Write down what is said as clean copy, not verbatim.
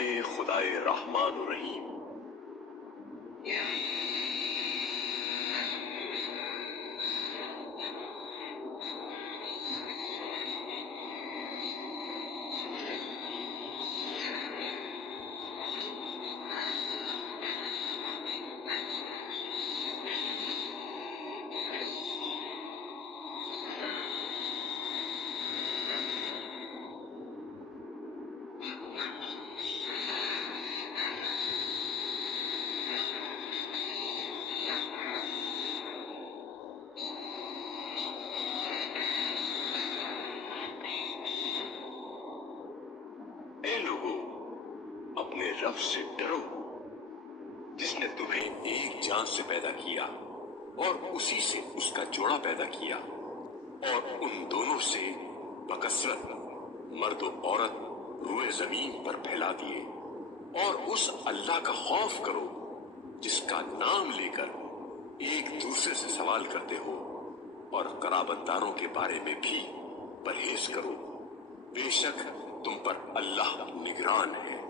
नामे खुदाए रहमान रहीम। ए लोगों, अपने रब से डरो, जिसने तुम्हें एक जान से पैदा किया और उसी से उसका जोड़ा पैदा किया, और उन दोनों से बकसरत मर्द और औरत रूए जमीन पर फैला दिए। और उस अल्लाह का खौफ करो जिसका नाम लेकर एक दूसरे से सवाल करते हो, और कराबतदारों के बारे में भी परहेज करो। बेशक तुम पर अल्लाह निगरान है।